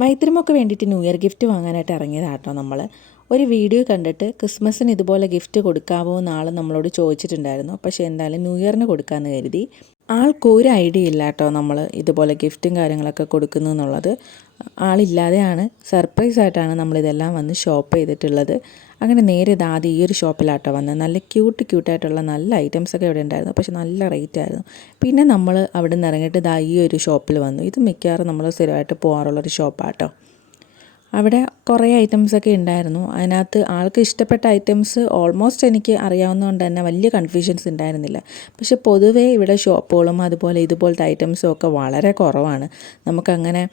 മൈത്രിമൊക്കെ വേണ്ടിയിട്ട് new year gift വാങ്ങാനായിട്ട് ഇറങ്ങിയതാട്ടോ നമ്മൾ. ഒരു വീഡിയോ കണ്ടിട്ട് ക്രിസ്മസിന് ഇതുപോലെ ഗിഫ്റ്റ് കൊടുക്കാവോ എന്ന് ആൾ നമ്മളോട് ചോദിച്ചിട്ടുണ്ടായിരുന്നു. പക്ഷേ എന്തായാലും ന്യൂ ഇയറിന് കൊടുക്കാമെന്ന് കരുതി. ആൾക്കൊരു ഐഡിയ ഇല്ല കേട്ടോ നമ്മൾ ഇതുപോലെ ഗിഫ്റ്റും കാര്യങ്ങളൊക്കെ കൊടുക്കുന്നു എന്നുള്ളത്. ആളില്ലാതെയാണ് സർപ്രൈസായിട്ടാണ് നമ്മളിതെല്ലാം വന്ന് ഷോപ്പ് ചെയ്തിട്ടുള്ളത്. അങ്ങനെ നേരെ ആദ്യം ഈ ഒരു ഷോപ്പിലാട്ടോ വന്നത്. നല്ല ക്യൂട്ടായിട്ടുള്ള നല്ല ഐറ്റംസൊക്കെ ഇവിടെ ഉണ്ടായിരുന്നു. പക്ഷെ നല്ല റേറ്റ് ആയിരുന്നു. പിന്നെ നമ്മൾ അവിടെ നിന്ന് ഇറങ്ങിയിട്ട് ഈ ഒരു ഷോപ്പിൽ വന്നു. ഇത് മിക്കവാറും നമ്മൾ സ്ഥിരമായിട്ട് പോകാറുള്ളൊരു ഷോപ്പാട്ടോ. അവിടെ കുറേ ഐറ്റംസൊക്കെ ഉണ്ടായിരുന്നു. അതിനകത്ത് ആൾക്ക് ഇഷ്ടപ്പെട്ട ഐറ്റംസ് ഓൾമോസ്റ്റ് എനിക്ക് അറിയാവുന്നതുകൊണ്ട് തന്നെ വലിയ കൺഫ്യൂഷൻസ് ഉണ്ടായിരുന്നില്ല. പക്ഷെ പൊതുവേ ഇവിടെ ഷോപ്പുകളും അതുപോലെ ഇതുപോലത്തെ ഐറ്റംസും ഒക്കെ വളരെ കുറവാണ്. നമുക്കങ്ങനെ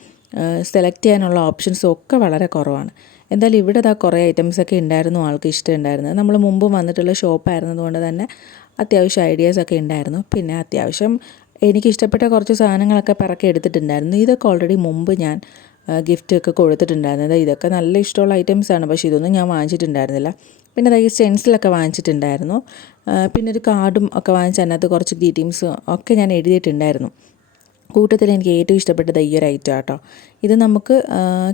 സെലക്ട് ചെയ്യാനുള്ള ഓപ്ഷൻസും ഒക്കെ വളരെ കുറവാണ്. എന്തായാലും ഇവിടെ കുറേ ഐറ്റംസൊക്കെ ഉണ്ടായിരുന്നു ആൾക്ക് ഇഷ്ടമുണ്ടായിരുന്നത്. നമ്മൾ മുമ്പ് വന്നിട്ടുള്ള ഷോപ്പായിരുന്നതുകൊണ്ട് തന്നെ അത്യാവശ്യം ഐഡിയാസൊക്കെ ഉണ്ടായിരുന്നു. പിന്നെ അത്യാവശ്യം എനിക്കിഷ്ടപ്പെട്ട കുറച്ച് സാധനങ്ങളൊക്കെ പിറക്കി എടുത്തിട്ടുണ്ടായിരുന്നു. ഇതൊക്കെ ഓൾറെഡി മുമ്പ് ഞാൻ ഗിഫ്റ്റൊക്കെ കൊടുത്തിട്ടുണ്ടായിരുന്നത്. ഇതൊക്കെ നല്ല ഇഷ്ടമുള്ള ഐറ്റംസാണ്. പക്ഷേ ഇതൊന്നും ഞാൻ വാങ്ങിച്ചിട്ടുണ്ടായിരുന്നില്ല. പിന്നെ ഈ സ്റ്റെൻസിലൊക്കെ വാങ്ങിച്ചിട്ടുണ്ടായിരുന്നു. പിന്നെ ഒരു കാർഡും ഒക്കെ വാങ്ങിച്ച് അതിനകത്ത് കുറച്ച് ഗ്രീറ്റിങ്സും ഒക്കെ ഞാൻ എഴുതിയിട്ടുണ്ടായിരുന്നു. കൂട്ടത്തിൽ എനിക്ക് ഏറ്റവും ഇഷ്ടപ്പെട്ടത് ഈ ഒരു ഐറ്റം ആട്ടോ. ഇത് നമുക്ക്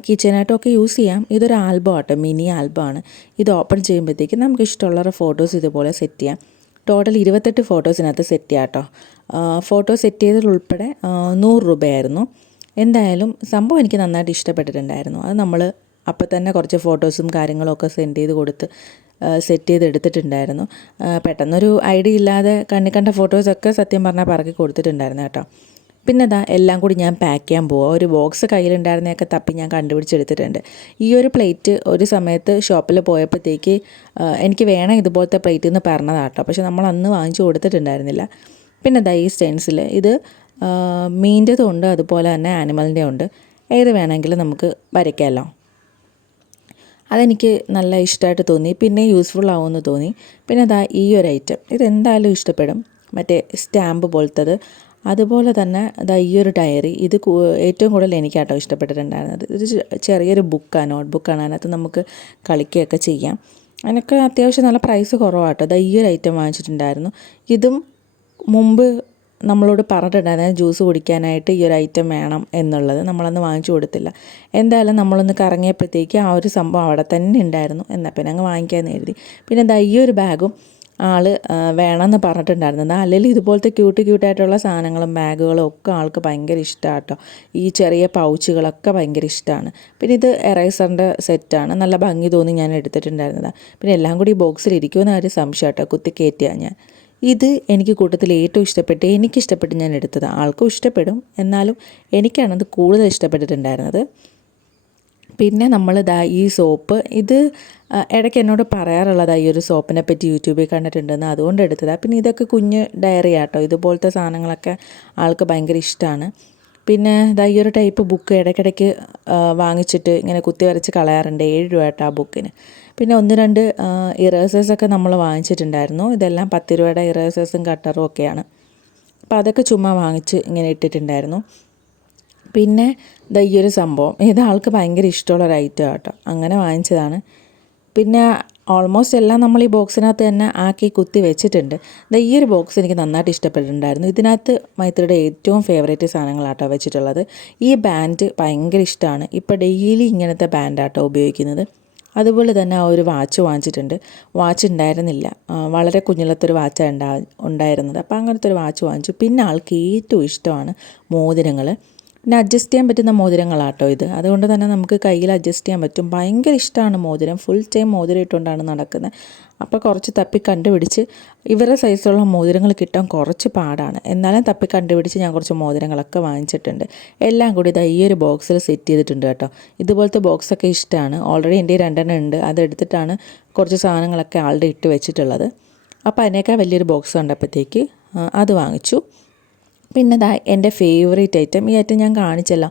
കിച്ചനായിട്ടൊക്കെ യൂസ് ചെയ്യാം. ഇതൊരു ആൽബം ആട്ടോ, മിനി ആൽബമാണ്. ഇത് ഓപ്പൺ ചെയ്യുമ്പോഴത്തേക്കും നമുക്ക് ഇഷ്ടമുള്ള ഫോട്ടോസ് ഇതുപോലെ സെറ്റ് ചെയ്യാം. ടോട്ടൽ 28 ഫോട്ടോസിനകത്ത് സെറ്റ് ചെയ്യാം കേട്ടോ. ഫോട്ടോ സെറ്റ് ചെയ്തതുൾപ്പെടെ 100 രൂപയായിരുന്നു. എന്തായാലും സംഭവം എനിക്ക് നന്നായിട്ട് ഇഷ്ടപ്പെട്ടിട്ടുണ്ടായിരുന്നു. അത് നമ്മൾ അപ്പോൾ തന്നെ കുറച്ച് ഫോട്ടോസും കാര്യങ്ങളൊക്കെ സെൻഡ് ചെയ്ത് കൊടുത്ത് സെറ്റ് ചെയ്ത് എടുത്തിട്ടുണ്ടായിരുന്നു. പെട്ടെന്നൊരു ഐഡിയ ഇല്ലാതെ കണ്ട ഫോട്ടോസൊക്കെ സത്യം പറഞ്ഞാൽ പറക്കി കൊടുത്തിട്ടുണ്ടായിരുന്നു കേട്ടോ. പിന്നെ എല്ലാം കൂടി ഞാൻ പാക്ക് ചെയ്യാൻ പോവാം. ഒരു ബോക്സ് കയ്യിലുണ്ടായിരുന്നതൊക്കെ തപ്പി ഞാൻ കണ്ടുപിടിച്ചെടുത്തിട്ടുണ്ട്. ഈ ഒരു പ്ലേറ്റ് ഒരു സമയത്ത് ഷോപ്പിൽ പോയപ്പോഴത്തേക്ക് എനിക്ക് വേണം ഇതുപോലത്തെ പ്ലേറ്റ് എന്ന് പറഞ്ഞതാട്ടോ. പക്ഷെ നമ്മൾ അന്ന് വാങ്ങിച്ചു കൊടുത്തിട്ടുണ്ടായിരുന്നില്ല. പിന്നെ ഈ സ്റ്റെൻസിൽ ഇത് മീൻ്റെതും ഉണ്ട്, അതുപോലെ തന്നെ ആനിമലിൻ്റെ ഉണ്ട്. ഏത് വേണമെങ്കിലും നമുക്ക് വരയ്ക്കാമല്ലോ. അതെനിക്ക് നല്ല ഇഷ്ടമായിട്ട് തോന്നി. പിന്നെ യൂസ്ഫുൾ ആവുമെന്ന് തോന്നി. പിന്നെ ഈ ഒരു ഐറ്റം ഇതെന്തായാലും ഇഷ്ടപ്പെടും. മറ്റേ സ്റ്റാമ്പ് പോലത്തത്. അതുപോലെ തന്നെ ഈ ഒരു ഡയറി ഇത് ഏറ്റവും കൂടുതൽ എനിക്കാട്ടോ ഇഷ്ടപ്പെട്ടിട്ടുണ്ടായിരുന്നത്. ഇത് ചെറിയൊരു ബുക്കാണ്, നോട്ട് ബുക്കാണ്. അതിനകത്ത് നമുക്ക് കളിക്കുകയൊക്കെ ചെയ്യാം. അതിനൊക്കെ അത്യാവശ്യം നല്ല പ്രൈസ് കുറവാട്ടോ. ഈ ഒരു ഐറ്റം വാങ്ങിച്ചിട്ടുണ്ടായിരുന്നു. ഇതും മുമ്പ് നമ്മളോട് പറഞ്ഞിട്ടുണ്ടായിരുന്നു ജ്യൂസ് കുടിക്കാനായിട്ട് ഈ ഒരു ഐറ്റം വേണം എന്നുള്ളത്. നമ്മളന്ന് വാങ്ങിച്ചു കൊടുത്തില്ല. എന്തായാലും നമ്മളൊന്ന് കറങ്ങിയപ്പോഴത്തേക്ക് ആ ഒരു സംഭവം അവിടെ തന്നെ ഉണ്ടായിരുന്നു. എന്നാൽ പിന്നെ അങ്ങ് വാങ്ങിക്കാമെന്ന് എഴുതി. പിന്നെ ഈ ഒരു ബാഗും ആൾ വേണമെന്ന് പറഞ്ഞിട്ടുണ്ടായിരുന്നത്. അല്ലെങ്കിൽ ഇതുപോലത്തെ ക്യൂട്ടായിട്ടുള്ള സാധനങ്ങളും ബാഗുകളും ഒക്കെ ആൾക്ക് ഭയങ്കര ഇഷ്ടമാണ് കേട്ടോ. ഈ ചെറിയ പൗച്ചുകളൊക്കെ ഭയങ്കര ഇഷ്ടമാണ്. പിന്നെ ഇത് എറൈസറിൻ്റെ സെറ്റാണ്. നല്ല ഭംഗി തോന്നി ഞാൻ എടുത്തിട്ടുണ്ടായിരുന്നതാണ്. പിന്നെ എല്ലാം കൂടി ബോക്സിൽ ഇരിക്കുമെന്ന ഒരു സംശയം കേട്ടോ. കുത്തി കയറ്റിയാണ് ഞാൻ. ഇത് എനിക്ക് കൂട്ടത്തിൽ ഏറ്റവും എനിക്കിഷ്ടപ്പെട്ട് ഞാൻ എടുത്തത്. ആൾക്കും ഇഷ്ടപ്പെടും, എന്നാലും എനിക്കാണത് കൂടുതൽ ഇഷ്ടപ്പെട്ടിട്ടുണ്ടായിരുന്നത്. പിന്നെ നമ്മൾ ഈ സോപ്പ് ഇത് ഇടയ്ക്ക് എന്നോട് പറയാറുള്ളതാണ്. ഈ ഒരു സോപ്പിനെ പറ്റി യൂട്യൂബിൽ കണ്ടിട്ടുണ്ടെന്ന്, അതുകൊണ്ട് എടുത്തതാണ്. പിന്നെ ഇതൊക്കെ കുഞ്ഞ് ഡയറി ആട്ടോ. ഇതുപോലത്തെ സാധനങ്ങളൊക്കെ ആൾക്ക് ഭയങ്കര ഇഷ്ടമാണ്. പിന്നെ ഈ ഒരു ടൈപ്പ് ബുക്ക് ഇടയ്ക്കിടയ്ക്ക് വാങ്ങിച്ചിട്ട് ഇങ്ങനെ കുത്തി വരച്ച് കളയാറുണ്ട്. 7 രൂപ കേട്ടോ ആ ബുക്കിന്. പിന്നെ 1-2 ഇറേസേഴ്സൊക്കെ നമ്മൾ വാങ്ങിച്ചിട്ടുണ്ടായിരുന്നു. ഇതെല്ലാം 10 രൂപയുടെ ഇറേസേഴ്സും കട്ടറും ഒക്കെയാണ്. അപ്പോൾ അതൊക്കെ ചുമ്മാ വാങ്ങിച്ച് ഇങ്ങനെ ഇട്ടിട്ടുണ്ടായിരുന്നു. പിന്നെ ഈ ഒരു സംഭവം ഇത് ആൾക്ക് ഭയങ്കര ഇഷ്ടമുള്ളൊരു ഐറ്റം കേട്ടോ. അങ്ങനെ വാങ്ങിച്ചതാണ്. പിന്നെ ഓൾമോസ്റ്റ് എല്ലാം നമ്മൾ ഈ ബോക്സിനകത്ത് തന്നെ ആക്കി കുത്തി വെച്ചിട്ടുണ്ട്. ഈ ഒരു ബോക്സ് എനിക്ക് നന്നായിട്ട് ഇഷ്ടപ്പെട്ടിട്ടുണ്ടായിരുന്നു. ഇതിനകത്ത് മൈത്രിയുടെ ഏറ്റവും ഫേവറേറ്റ് സാധനങ്ങളാട്ടോ വെച്ചിട്ടുള്ളത്. ഈ ബാൻഡ് ഭയങ്കര ഇഷ്ടമാണ്. ഇപ്പോൾ ഡെയിലി ഇങ്ങനത്തെ ബാൻഡാട്ടോ ഉപയോഗിക്കുന്നത്. അതുപോലെ തന്നെ ആ ഒരു വാച്ച് വാങ്ങിച്ചിട്ടുണ്ട്. വാച്ച് ഉണ്ടായിരുന്നില്ല, വളരെ കുഞ്ഞിലത്തൊരു വാച്ചാണ് ഉണ്ടായിരുന്നത്. അപ്പോൾ അങ്ങനത്തെ ഒരു വാച്ച് വാങ്ങിച്ചു. പിന്നെ ആൾക്ക് ഏറ്റവും ഇഷ്ടമാണ് മോതിരങ്ങൾ. പിന്നെ അഡ്ജസ്റ്റ് ചെയ്യാൻ പറ്റുന്ന മോതിരങ്ങളാട്ടോ ഇത്. അതുകൊണ്ട് തന്നെ നമുക്ക് കയ്യിൽ അഡ്ജസ്റ്റ് ചെയ്യാൻ പറ്റും. ഭയങ്കര ഇഷ്ടമാണ് മോതിരം. ഫുൾ ടൈം മോതിരം ഇട്ടുകൊണ്ടാണ് നടക്കുന്നത്. അപ്പോൾ കുറച്ച് തപ്പി കണ്ടുപിടിച്ച് ഇവരുടെ സൈസുള്ള മോതിരങ്ങൾ കിട്ടാൻ കുറച്ച് പാടാണ്. എന്നാലും തപ്പി കണ്ടുപിടിച്ച് ഞാൻ കുറച്ച് മോതിരങ്ങളൊക്കെ വാങ്ങിച്ചിട്ടുണ്ട്. എല്ലാം കൂടി ഈ ഒരു ബോക്സിൽ സെറ്റ് ചെയ്തിട്ടുണ്ട് കേട്ടോ. ഇതുപോലത്തെ ബോക്സൊക്കെ ഇഷ്ടമാണ്. ഓൾറെഡി എൻ്റെ 2 ഉണ്ട്. അതെടുത്തിട്ടാണ് കുറച്ച് സാധനങ്ങളൊക്കെ ആളുടെ ഇട്ട് വെച്ചിട്ടുള്ളത്. അപ്പോൾ അതിനേക്കാൾ വലിയൊരു ബോക്സ് കണ്ടപ്പോഴത്തേക്ക് അത് വാങ്ങിച്ചു. പിന്നെ എൻ്റെ ഫേവറേറ്റ് ഐറ്റം, ഈ ഐറ്റം ഞാൻ കാണിച്ചല്ലോ,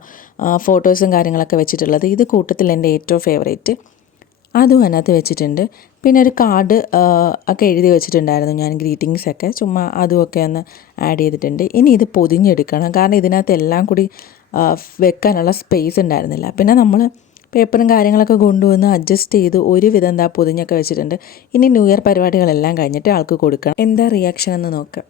ഫോട്ടോസും കാര്യങ്ങളൊക്കെ വെച്ചിട്ടുള്ളത്. ഇത് കൂട്ടത്തിൽ എൻ്റെ ഏറ്റവും ഫേവറേറ്റ്. അതും അതിനകത്ത് വെച്ചിട്ടുണ്ട്. പിന്നെ ഒരു കാർഡ് ഒക്കെ എഴുതി വെച്ചിട്ടുണ്ടായിരുന്നു ഞാൻ, ഗ്രീറ്റിങ്സൊക്കെ. ചുമ്മാ അതുമൊക്കെ ഒന്ന് ആഡ് ചെയ്തിട്ടുണ്ട്. ഇനി ഇത് പൊതിഞ്ഞെടുക്കണം, കാരണം ഇതിനകത്ത് എല്ലാം കൂടി വെക്കാനുള്ള സ്പേസ് ഉണ്ടായിരുന്നില്ല. പിന്നെ നമ്മൾ പേപ്പറും കാര്യങ്ങളൊക്കെ കൊണ്ടുവന്ന് അഡ്ജസ്റ്റ് ചെയ്ത് ഒരുവിധം പൊതിഞ്ഞൊക്കെ വെച്ചിട്ടുണ്ട്. ഇനി ന്യൂ ഇയർ പരിപാടികളെല്ലാം കഴിഞ്ഞിട്ട് ആൾക്ക് കൊടുക്കണം. എന്താ റിയാക്ഷൻ എന്ന് നോക്കാം.